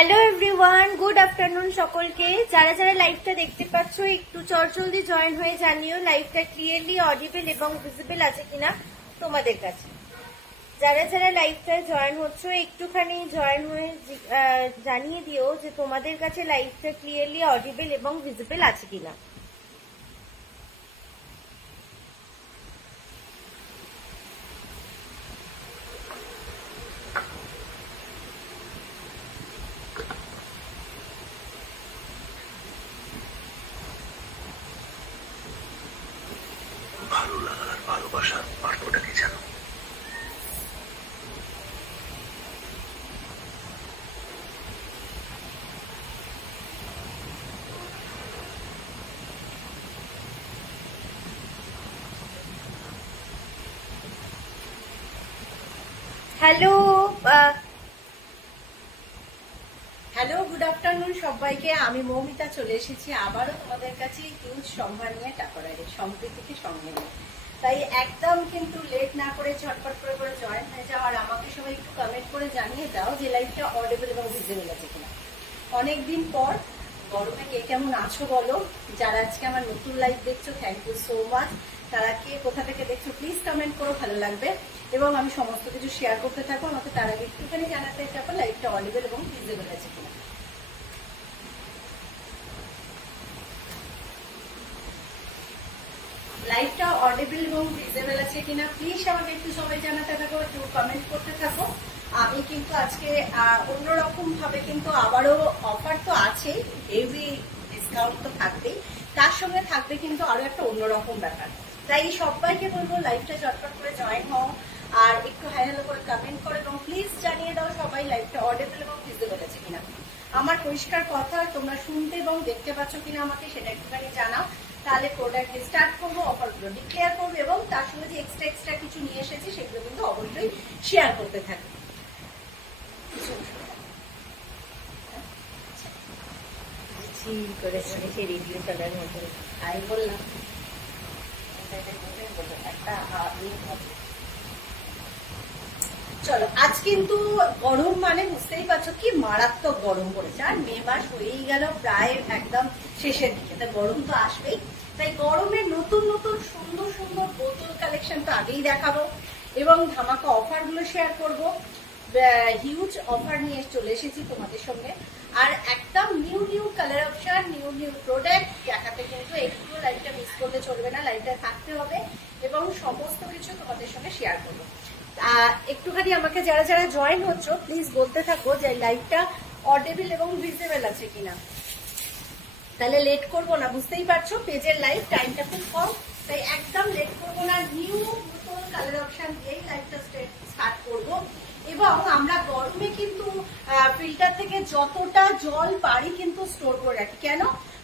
Hello everyone, good afternoon সকলকে। যারা যারা লাইভটা দেখতে পাচ্ছ একটু চটজলদি জয়েন হয়ে জানিও লাইভটা ক্লিয়ারলি অডিবল এবং ভিজিবল আছে কিনা তোমাদের কাছে। যারা যারা লাইভটায় জয়েন হচ্ছ একটুখানি জয়েন হয়ে জানিয়ে দিও যে তোমাদের কাছে লাইভটা ক্লিয়ারলি অডিবল এবং ভিজিবল আছে কিনা। ভালো লাগা আর ভালোবাসার পার্থক্যটা কি জানো? হ্যালো হ্যালো, গুড আফটারনুন সবাইকে। আমি মৌমিতা চলে এসেছি আবারও তোমাদের কাছে হিউজ সম্মান নিয়ে টাকরারে সম্প্রীতিকে সঙ্গে নিয়ে। তাই একদম কিন্তু লেট না করে ঝটপট করে জয়েন হয়ে যাও। আর আমাকে সবাই একটু কমেন্ট করে জানিয়ে দাও যে লাইভটা অডিবল এবং ভিজিবল আছে কিনা। অনেকদিন পর গরমে কে কেমন আছো বলো। যারা আজকে আমার নতুন লাইভ দেখছো, থ্যাংক ইউ সো মাচ। তারা কে কোথা থেকে দেখছো প্লিজ কমেন্ট করো, ভালো লাগবে। এবং আমি সমস্ত কিছু শেয়ার করতে থাকবো। আমাকে তার আগে একটুখানি জানাতে চাবো লাইভটা অডিবল এবং ভিজিবল আছে কিনা। লাইভটা অডিবল এবং ভিজিবল আছে কিনা প্লিজ আমাকে একটু সবাই জানাতে থাকো, একটু কমেন্ট করতে থাকো। আমি কিন্তু আজকে অন্যরকম ভাবে কিন্তু আবারও অফার তো আছে, হেভি ডিসকাউন্ট তো থাকবেই, তার সঙ্গে থাকবে কিন্তু আরো একটা অন্যরকম ব্যাপার। তাই সবাইকে বলবো লাইভটা চটপট করে জয়েন হও আর একটু হাই হ্যালো করে কমেন্ট করো এবং প্লিজ জানিয়ে দাও সবাই লাইভটা অডিবল এবং ভিজিবল আছে কিনা। আমার পরিষ্কার কথা তোমরা শুনতে এবং দেখতে পাচ্ছ কিনা আমাকে সেটা একটুখানি জানাও। তাহলে প্রোডাক্ট স্টার্ট করবো, অফারগুলো ডিক্লেয়ার করবো এবং তার সঙ্গে যে এক্সট্রা কিছু নিয়ে এসেছি সেগুলো কিন্তু অবশ্যই শেয়ার করতে থাকি। রিভিউ চলার মতো আমি বললাম চলো, আজ কিন্তু গরম মানে বুঝতেই পারছো কি মারাত্মক গরম পড়েছে। আর মে মাস হয়েই গেল প্রায় একদম শেষের দিকে, তাই গরম তো আসবেই। তাই গরমের নতুন নতুন সুন্দর সুন্দর বোতল কালেকশন তো আগেই দেখাবো এবং ধামাকা অফার গুলো শেয়ার করবো। হিউজ অফার নিয়ে চলে এসেছি তোমাদের সঙ্গে। আর একদম new new colour option, new product দেখাতে কিন্তু একটু লাইভটা মিস করলে চলবে না, লাইভটা থাকতে হবে এবং সমস্ত কিছু তোমাদের সঙ্গে শেয়ার করবো। একটুখানি আমাকে যারা যারা জয়েন হচ্ছ প্লিজ বলতে থাকো যে লাইভটা অডিবল এবং ভিজিবল আছে কিনা। তাহলে লেট করবো না, বুঝতেই পারছো পেজের লাইভ টাইমটা খুব কম, তাই একদম লেট করবো না। নিউ নতুন কালার অপশন দিয়েই লাইভটা স্টার্ট করবো। এবং আমরা গরমে কিন্তু ফিল্টার থেকে যতটা জল পারি কিন্তু স্টোর করে রাখি। কেন?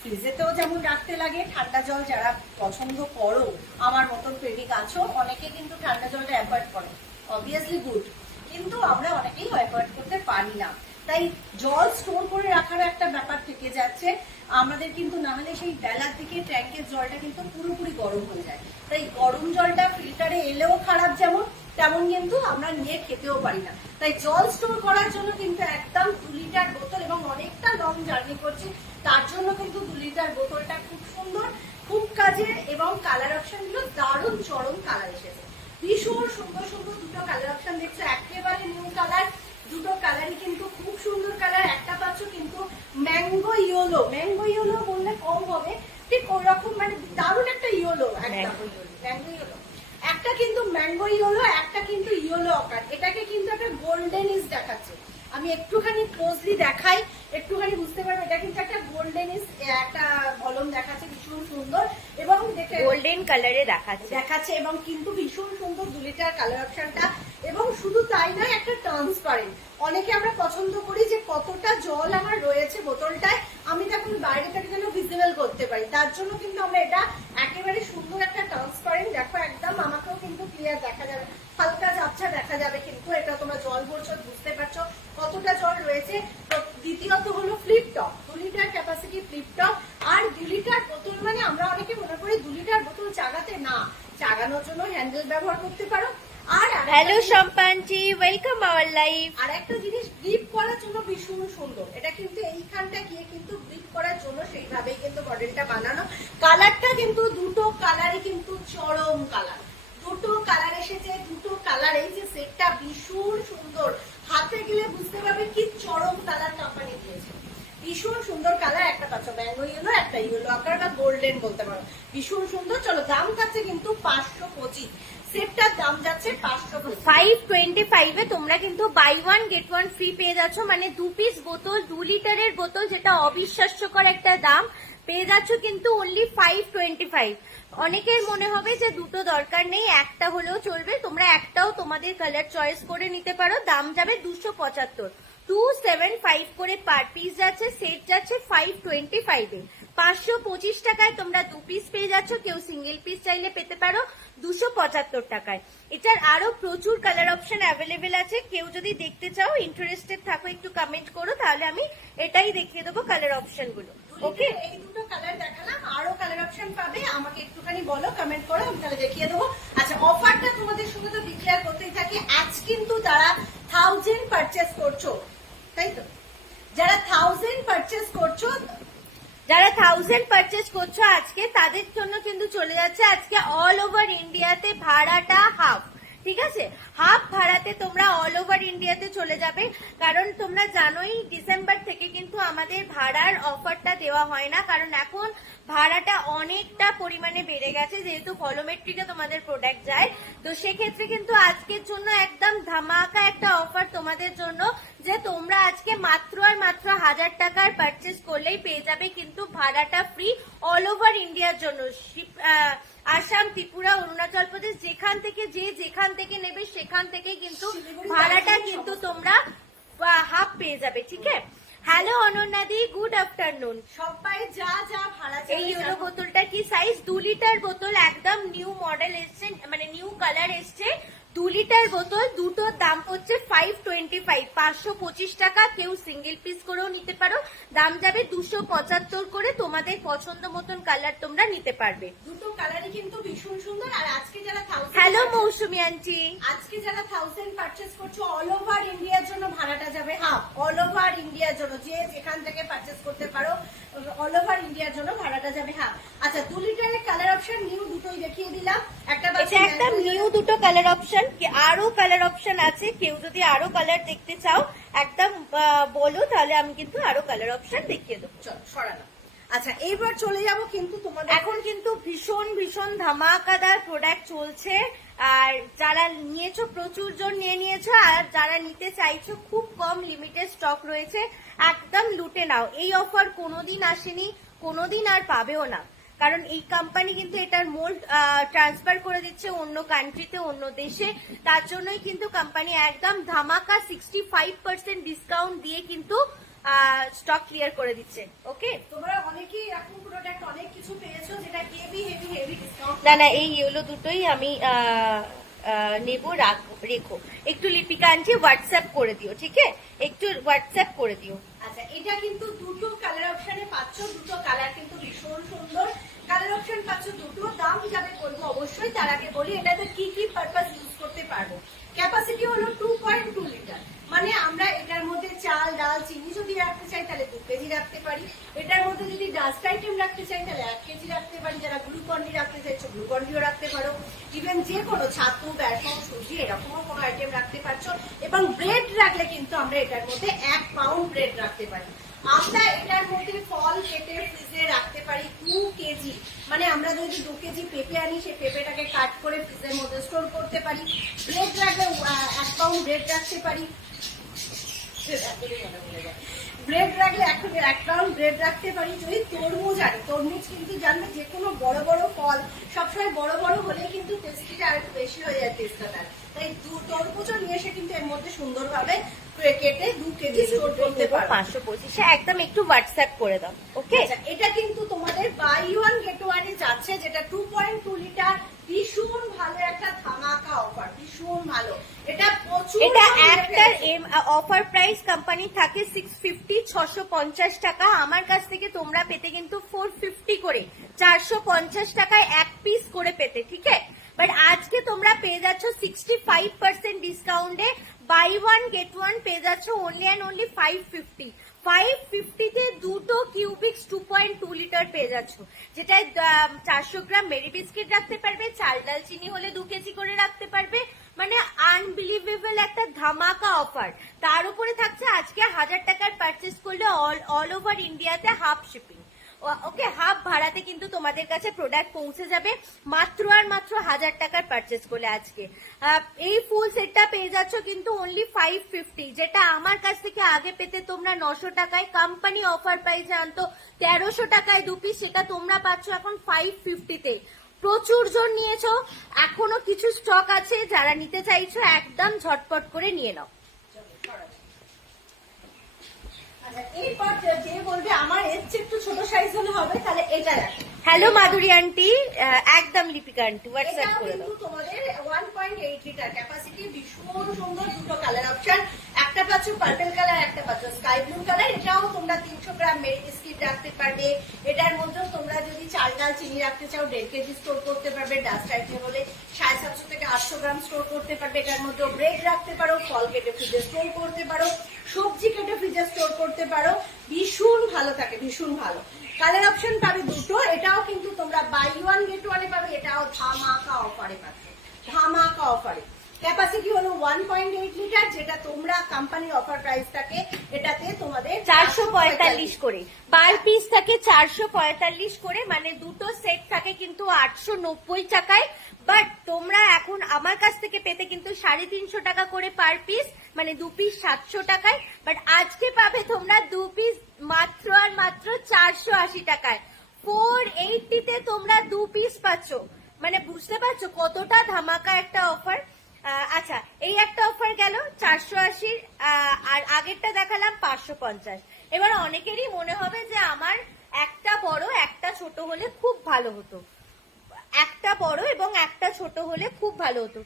ফ্রিজেতেও যেমন রাখতে লাগে। ঠান্ডা জল যারা পছন্দ করো, আমার মতন প্রেমিক আছো, অনেকে কিন্তু ঠান্ডা জলটা অ্যাভয়েড করে, অবভিয়াসলি গুড, কিন্তু আমরা অনেকেই অ্যাভয়েড করতে পারি না। তাই জল স্টোর করে রাখার একটা ব্যাপার থেকে যাচ্ছে আমাদের, কিন্তু না হলে সেই বেলার দিকে ট্যাঙ্কের জলটা কিন্তু পুরোপুরি গরম হয়ে যায়। তাই গরম জলটা ফিল্টারে এলেও খারাপ যেমন, তেমন কিন্তু আমরা নিয়ে খেতেও পারি না। তাই জল স্টোর করার জন্য কিন্তু একদম 2 লিটার বোতল, এবং অনেকটা লং জার্নি করছি তার জন্য কিন্তু 2 লিটার বোতলটা খুব সুন্দর, খুব কাজের এবং কালার অপশন গুলো দারুণ চরম কালার এসেছে। ভীষণ সুন্দর সুন্দর দুটো কালার অপশন দেখছো, একেবারে নিউ কালার। দুটো কালারই কিন্তু খুব সুন্দর কালার। একটা পাচ্ছ কিন্তু ম্যাঙ্গো ইয়েলো, ম্যাঙ্গো ইয়েলো বললে কম হবে, ঠিক ওরকম মানে দারুণ একটা ইয়েলো, ম্যাঙ্গো ইয়েলো। একটা কিন্তু ম্যাঙ্গো ইয়েলো, একটা কিন্তু ইয়েলো আকার। এটাকে কিন্তু একটা গোল্ডেনিশ দেখাচ্ছে। আমি একটুখানি ক্লোজলি দেখাই, একটুখানি বুঝতে পারবে। এটা কিন্তু একটা গোল্ডেনিশ একটা কলম দেখাচ্ছে, ভীষণ সুন্দর এবং গোল্ডেন কালারে দেখাচ্ছে এবং কিন্তু ভীষণ সুন্দর 2 লিটার কালার অপশনটা। এবং শুধু তাই নয়, একটা ট্রান্সপারেন্ট। অনেকে আমরা পছন্দ করি যে কতটা জল আমার রয়েছে বোতলটায়, আমি তখন বাইরে থেকে যেন ভিজিবল করতে পারি, তার জন্য কিন্তু আমরা এটা একেবারে সুন্দর একটা ট্রান্সপারেন্ট। দেখো একদম আমাকেও কিন্তু ক্লিয়ার দেখা যাবে, হালকা ঝাপসা দেখা যাবে, কিন্তু এটা তোমরা জল ভরছো বুঝতে পারছো কতটা জল রয়েছে। দ্বিতীয়ত হলো flip top, 2 litre capacity flip top. আর 2 লিটার বোতল মানে আমরা অনেকে মনে করি 2 লিটার বোতল চাগাতে, না, চাগানোর জন্য হ্যান্ডেল ব্যবহার করতে পারো। আর হ্যালো সম্পানজি, ওয়েলকাম আওয়ার লাইফ। আর একটা জিনিস গ্রিপ করার জন্য ভীষণ সুন্দর, এটা কিন্তু এইখানটা গিয়ে কিন্তু গ্রিপ করার জন্য সেইভাবেই কিন্তু মডেলটা বানানো। কালারটা কিন্তু দুটো কালারই কিন্তু চরম কালার, দুটো কালার এসেছে, দুটো কালার এই যে সেটটা ভীষণ সুন্দর, হাতে গেলে বুঝতে পারবে কি চরম কালার কোম্পানি দিয়েছে। ভীষণ সুন্দর কালার, একটা পাচ্ছ ম্যাঙ্গো ইয়েলো, একটা ইয়েলো আকার বা গোল্ডেন বলতে পারো, ভীষণ সুন্দর। চলো দাম থাকছে কিন্তু 525, সেটটার দাম যাচ্ছে 525। 525 এ তোমরা কিন্তু buy one get one free পেয়ে যাচ্ছ, মানে 2 পিস বোতল, 2 লিটারের বোতল, যেটা অবিশ্বাস্যকর একটা দাম পেয়ে যাচ্ছ কিন্তু অনলি 525। অনেকের মনে হবে যে দুটো দরকার নেই, একটা হলেও চলবে, তোমরা একটাও তোমাদের কালার চয়েস করে নিতে পারো। দাম যাবে 275, 275 করে পার পিস যাচ্ছে, সেট যাচ্ছে 525 এ। 525 টাকায় তোমরা 2 পিস পেয়ে যাচ্ছ, কেউ সিঙ্গেল পিস চাইলে পেতে পারো 275 টাকায়। এটার আরো প্রচুর কালার অপশন অ্যাভেলেবেল আছে, কেউ যদি দেখতে চাও, ইন্টারেস্টেড থাকো, একটু কমেন্ট করো, তাহলে আমি এটাই দেখিয়ে দেবো কালার অপশন গুলো। ওকে, এই দুটো কালার দেখালাম, আরো কালার অপশন পাবে, আমাকে একটুখানি বলো, কমেন্ট করো, আমি তাহলে দেখিয়ে দেবো। আচ্ছা, অফারটা তোমাদের সঙ্গে তো ডিক্লেয়ার করতেই থাকি। আজ কিন্তু তারা 1000 পারচেস করছো, তাই তো? যারা 1000 পারচেস করছো, যারা 1000 পারচেস করছো আজকে, তাদের জন্য কিন্তু চলে যাচ্ছে আজকে অল ওভার ইন্ডিয়াতে ভাড়াটা হাফ। ঠিক আছে, হাফ ভাড়াতে তোমরা অল ওভার ইন্ডিয়াতে চলে যাবে, কারণ তোমরা জানোই ডিসেম্বর থেকে কিন্তু আমাদের ভাড়ার অফারটা দেওয়া হয় না, কারণ এখন ভাড়াটা অনেকটা পরিমাণে বেড়ে গেছে, যেহেতু ভলোমেট্রিকে তোমাদের প্রোডাক্ট যায়। তো সেক্ষেত্রে কিন্তু আজকের জন্য একদম ধামাকা একটা অফার তোমাদের জন্য, যে তোমরা আজকে মাত্র আর মাত্র 1000 টাকার পারচেস করলেই পেয়ে যাবে কিন্তু ভাড়াটা ফ্রি অল ওভার ইন্ডিয়ার জন্য। আসাম, ত্রিপুরা, অরুণাচল প্রদেশ, যেখান থেকে নেবে সেখান থেকে কিন্তু ভাড়াটা কিন্তু তোমরা হাফ পেয়ে যাবে। ঠিক আছে, হ্যালো অনন্যাদি, গুড আফটারনুন। সবাই যা যা ভাড়া এই ইউরো বোতলটা কি সাইজ? 2 লিটার বোতল, একদম নিউ মডেল এসছে, মানে নিউ কালার এসছে। 2 লিটার বোতল, দুটোর দাম হচ্ছে 525, 525 টাকা। কেউ সিঙ্গেল পিস করেও নিতে পারো, দাম যাবে 275 করে। তোমাদের পছন্দ মতন কালার তোমরা নিতে পারবে। দুটো কালারই কিন্তু ভীষণ সুন্দর। আর আজকে যারা 1000, হ্যালো মৌসুমি আন্টি, আজকে যারা 1000 পারচেস করছো, অল ওভার ইন্ডিয়ার জন্য ভাড়াটা যাবে হাফ, অল ওভার ইন্ডিয়ার জন্য, যে যেখান থেকে পারচেস করতে পারো, অল ওভার ইন্ডিয়ার জন্য ভাড়াটা যাবে হাফ। আচ্ছা, 2 লিটারের কালার অপশন নিউ দুটোই দেখিয়ে দিলাম। একটা এটা একদম নিউ দুটো কালার অপশন, আরো কালার অপশন আছে, কেউ যদি আরো কালার দেখতে চাও একদম বলো, তাহলে আমি কিন্তু আরো কালার অপশন দেখিয়ে দেবো। চল সরালাম। আচ্ছা, এইবার চলে যাব কিন্তু তোমাদের, এখন কিন্তু ভীষণ ভীষণ ধামাকাদার প্রোডাক্ট চলছে, আর যারা নিয়েছো প্রচুর জন নিয়ে নিয়েছো, আর যারা নিতে চাইছো খুব কম লিমিটেড স্টক রয়েছে, একদম লুটে নাও। এই অফার কোনোদিন আসেনি, কোনোদিন আর পাবেও না, কারণ এই কোম্পানি কিন্তু এটার মোল্ড ট্রান্সফার করে দিচ্ছে অন্য কান্ট্রিতে, অন্য দেশে। তার জন্যই কিন্তু কোম্পানি একদম ধামাকা 65% ডিসকাউন্ট দিয়ে কিন্তু স্টক ক্লিয়ার করে দিচ্ছে। ওকে, তোমরা অনেকেই এরকম প্রোডাক্ট অনেক কিছু পেয়েছো যেটা হেভি হেভি হেভি ডিসকাউন্ট। না, এই ইয়েলো দুটোই আমি নেবো, রেখো একটু। লিপিকা আন্টি হোয়াটসঅ্যাপ করে দিও, ঠিক আছে, একটু হোয়াটসঅ্যাপ করে দিও। আচ্ছা, এটা কিন্তু দুটো কালার অপশনে পাচ্ছ, দুটো কালার কিন্তু ভীষণ সুন্দর কালার অপশন পাচ্ছ, দুটো দাম যাবে বলবো অবশ্যই। তার আগে বলি এটাতে কি কি পারপাস ইউজ করতে পারবো। ক্যাপাসিটি হলো 2.2 লিটার, মানে আমরা এটার মধ্যে চাল, ডাল, চিনি যদি রাখতে চাই তাহলে 2 কেজি রাখতে পারি। এটার মধ্যে যদি ডাস্ট আইটেম রাখতে চাই তাহলে 1 কেজি রাখতে পারি। যারা গ্লুকন্ডি রাখতে চাইছো গ্লুকন্ডিও রাখতে পারো, ইভেন যে কোনো ছাতু, বেসন, সুজি এরকমও কোনো আইটেম রাখতে পারছো। এবং ব্রেড রাখলে কিন্তু আমরা এটার মধ্যে 1 পাউন্ড ব্রেড রাখতে পারি। আমরা এটার মধ্যে ফল কেটে ফ্রিজে রাখতে পারি 2 কেজি, মানে আমরা যদি 2 কেজি পেঁপে আনি, সেই পেঁপেটাকে কাট করে ফ্রিজের মধ্যে স্টোর করতে পারি। ব্রেড রাখলে 1 পাউন্ড ব্রেড রাখতে পারি। ব্রেড রাখলে 1 পাউন্ড ব্রেড রাখতে পারি। যদি তরমুজ আনি, তরমুজ কিন্তু জানবে যে কোনো বড় বড় ফল সবসময় বড় বড় হলে কিন্তু টেস্টিটা আর একটু বেশি হয়ে যায় টেস্টটা, তাই তরমুজও নিয়ে এসে কিন্তু এর মধ্যে সুন্দরভাবে কেটে 2 কেজি স্টোর করতে পারো। 525 একদম একটু হোয়াটসঅ্যাপ করে দাও। ওকে, এটা কিন্তু তোমাদের বাই ওয়ান গেট ওয়ানে যাচ্ছে, যেটা 2.2 লিটার। ভীষণ ভালো একটা ধামাকা অফার, ভীষণ ভালো। এটা প্রচুর, এটা একটার অফার প্রাইস কোম্পানি থাকে 650, 650 টাকা। আমার কাছ থেকে তোমরা পেতে কিন্তু 450 করে, 450 টাকায় 1 পিস করে পেতে। ঠিক আছে, বাট আজকে তোমরা পেয়ে যাচ্ছ 65% ডিসকাউন্টে, বাই ওয়ান গেট ওয়ান পেয়ে যাচ্ছ অনলি অ্যান্ড অনলি 550। 550 তে দুটো কিউবিক্স 2.2 লিটার পেয়ে যাচ্ছ, যেটায় 400 গ্রাম মেরি বিস্কিট রাখতে পারবে, চাল ডাল চিনি হলে 2 কেজি করে রাখতে পারবে। মানে আনবিলিভেবল একটা ধামাকা অফার। তার উপরে থাকছে আজকে 1000 টাকার পারচেস করলে অল ওভার ইন্ডিয়াতে হাফ শিপিং। ওকে, হাফ ভাড়াতে কিন্তু তোমাদের কাছে প্রোডাক্ট পৌঁছে যাবে মাত্র আর মাত্র 1000 টাকার পারচেস করলে। আজকে এই ফুল সেটটা পেয়ে যাচ্ছ কিন্তু অনলি 550, যেটা আমার কাছ থেকে আগে পেতে তোমরা 900 টাকায়, কোম্পানি অফার প্রাইসে আনতো 1300 টাকায় 2 পিস, সেটা তোমরা পাচ্ছ এখন 550 তে। প্রচুর জন নিয়েছো, এখনো কিছু স্টক আছে, যারা নিতে চাইছো একদম ঝটপট করে নিয়ে নাও। এরপর যে বলবে আমার এর চেয়ে একটু ছোট সাইজ হলে হবে, তাহলে এটা দেখো। হ্যালো মাধুরী আন্টি, একদম লিপিকা আন্টি হোয়াটসঅ্যাপ করে দাও। তোমাদের 1.8 লিটার ক্যাপাসিটি, ভীষণ সুন্দর দুটো কালার অপশন, একটা পাচ্ছ পার্পল কালার, একটা পাচ্ছ স্কাই ব্লু কালার। এটাও তোমরা 300 গ্রাম মেরি বিস্কিট রাখতে পারবে। এটার মধ্যেও তোমরা যদি চাল ডাল চিনি রাখতে চাও 1.5 কেজি স্টোর করতে পারবে। ডাস্ট আইটেম হলে 750 থেকে 800 গ্রাম স্টোর করতে পারবে। এটার মধ্যে ব্রেড রাখতে পারো, ফল কেটে ফ্রিজে স্টোর করতে পারো, সবজি কেটে ফ্রিজে স্টোর করতে পারো। ভীষণ ভালো থাকে, ভীষণ ভালো। কালার অপশন পাবে দুটো। এটাও কিন্তু তোমরা বাই ওয়ান গেট ওয়ানে পাবে। এটাও ধামাকা অফারে পাবে, ধামাকা অফারে। ক্যাপাসিটি হলো 1.8 লিটার, যেটা তোমরা কোম্পানির অফার প্রাইস থাকে এটাতে তোমাদের 445 করে, পার পিস থাকে 445 করে, মানে দুটো সেট থাকে কিন্তু 890 টাকায়। বাট তোমরা এখন আমার কাছ থেকে পেতে কিন্তু 350 টাকা করে পার পিস, মানে 2 পিস 700 টাকায়। বাট আজকে পাবে তোমরা 2 পিস মাত্র আর মাত্র 480 টাকায়। 480 তে তোমরা 2 পিস পাচ্ছ, মানে বুঝতে পারছো কতটা ধামাকা একটা অফার। আচ্ছা, এই একটা অফার গেল 480, আর আগেরটা দেখালাম 550। এবার অনেকেরই মনে হবে যে আমার একটা বড় একটা ছোট হলে খুব ভালো হতো, একটা বড় এবং একটা ছোট হলে খুব ভালো হতো।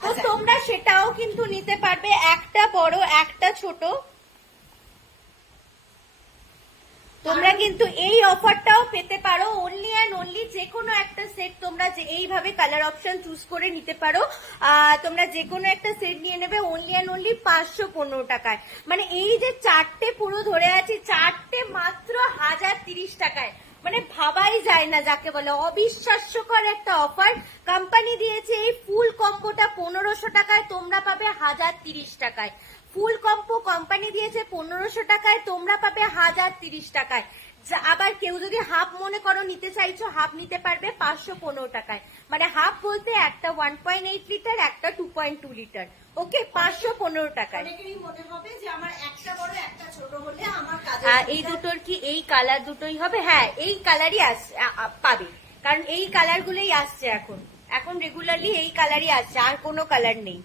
তো তোমরা সেটাও কিন্তু নিতে পারবে, একটা বড় একটা ছোট। তোমরা কিন্তু এই অফারটাও পেতে পারো অনলি অ্যান্ড অনলি, যে কোনো একটা সেট তোমরা যে এইভাবে কালার অপশন চুজ করে নিতে পারো। তোমরা যে কোনো একটা সেট নিয়ে নেবে অনলি অ্যান্ড অনলি 515 টাকায়। মানে এই যে চারটে পুরো ধরে আছি, চারটে মাত্র 1030 টাকায়। মানে ভাবাই যায় না, যাকে বলে অবিশ্বাস্যকর একটা অফার। কোম্পানি দিয়েছে এই ফুল কম্বোটা 1500 টাকায়, তোমরা পাবে 1030 টাকায়। ফুল কম্বো কোম্পানি দিয়েছে 1500 টাকায়, তোমরা পাবে 1030 টাকায়। আবার কেউ যদি হাফ মনে করো নিতে চাইছো, হাফ নিতে পারবে 515 টাকায়। মানে হাফ বলতে একটা 1.8 লিটার, একটা 2.2 লিটার। ওকে, 515 টাকায়। অনেকেরই মনে হবে যে আমার একটা বড় একটা ছোট হলে আমার কাজে এই দুটোর কি এই কালার দুটোই হবে? হ্যাঁ, এই কালারই পাবে, কারণ এই কালার গুলোই আসছে এখন। এখন রেগুলারলি এই কালারই আসছে, আর কোনো কালার নেই।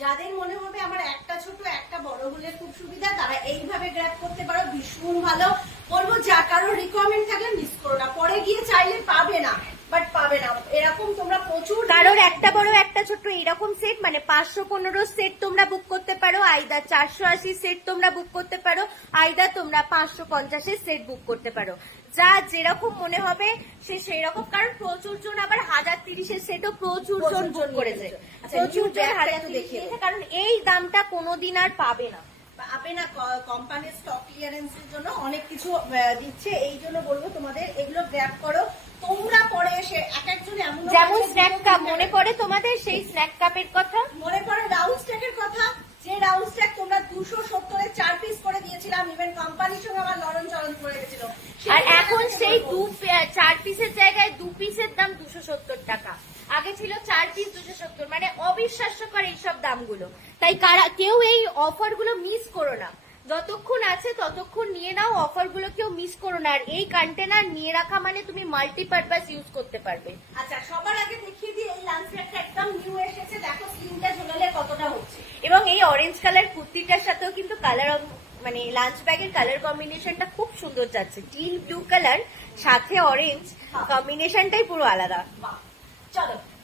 যাদের মনে হবে আমার একটা ছোট একটা বড় হলে খুব সুবিধা, তারা এইভাবে গ্র্যাব করতে পারো, ভীষণ ভালো। বলবো যা কারো রিকোয়ারমেন্ট থাকলে মিস করো না, পরে গিয়ে চাইলে পাবে না, বাট পাবে না। এরকম তোমরা প্রচুর, কারোর একটা বড় একটা ছোট এরকম সেট, মানে 515 সেট তোমরা বুক করতে পারো, আইদার 480 সেট তোমরা বুক করতে পারো, আইদার তোমরা 550 সেট বুক করতে পারো। যা যেরকম মনে হবে সে সেই রকম, কারণ প্রচুর জন আবার 1030 সেটও প্রচুর জন বুক করেছে, প্রচুর জন 1030, কারণ এই দামটা কোনোদিন আর পাবে না। কোম্পানির স্টক ক্লিয়ারেন্সের জন্য অনেক কিছু দিচ্ছে, এই জন্য বলবো তোমাদের এগুলো গ্র্যাব করো। তোমরা পরে এসে এক একজন এমন, যেমন স্ন্যাক কাপ মনে পড়ে তোমাদের, সেই স্ন্যাক কাপের কথা মনে পড়ে, রাউন্ড স্ট্যাকের কথা, যে রাউন্ড স্ট্যাক তোমরা 270 এর 4 পিস করে দিয়েছিলাম, ইভেন কোম্পানির সঙ্গে আমার লড়ন চলন করে গেছিল। আর এখন সেই 4 পিসের জায়গায় 2 পিসের দাম 270 টাকা, আগে ছিল 4 পিস 270, মানে অবিশ্বাস্যকর এইসব দামগুলো। তাই কেউ এই অফার গুলো মিস করো না, যতক্ষণ আছে ততক্ষণ নিয়ে নাও, অফার গুলো কেউ মিস করো না। আর এই কন্টেনার নিয়ে রাখা মানে তুমি মাল্টিপারপাস ইউজ করতে পারবে। আচ্ছা, সবার আগে দেখিয়ে দিই, এই লাঞ্চ ব্যাগটা একদম নিউ এসেছে, দেখো স্লিমটা ঝোলালে কতটা হচ্ছে। এবং এই অরেঞ্জ কালার কুর্তিটার সাথেও কিন্তু কালার, মানে লাঞ্চ ব্যাগের কালার কম্বিনেশনটা খুব সুন্দর যাচ্ছে। টিল ব্লু কালার সাথে অরেঞ্জ কম্বিনেশনটাই পুরো আলাদা। চলো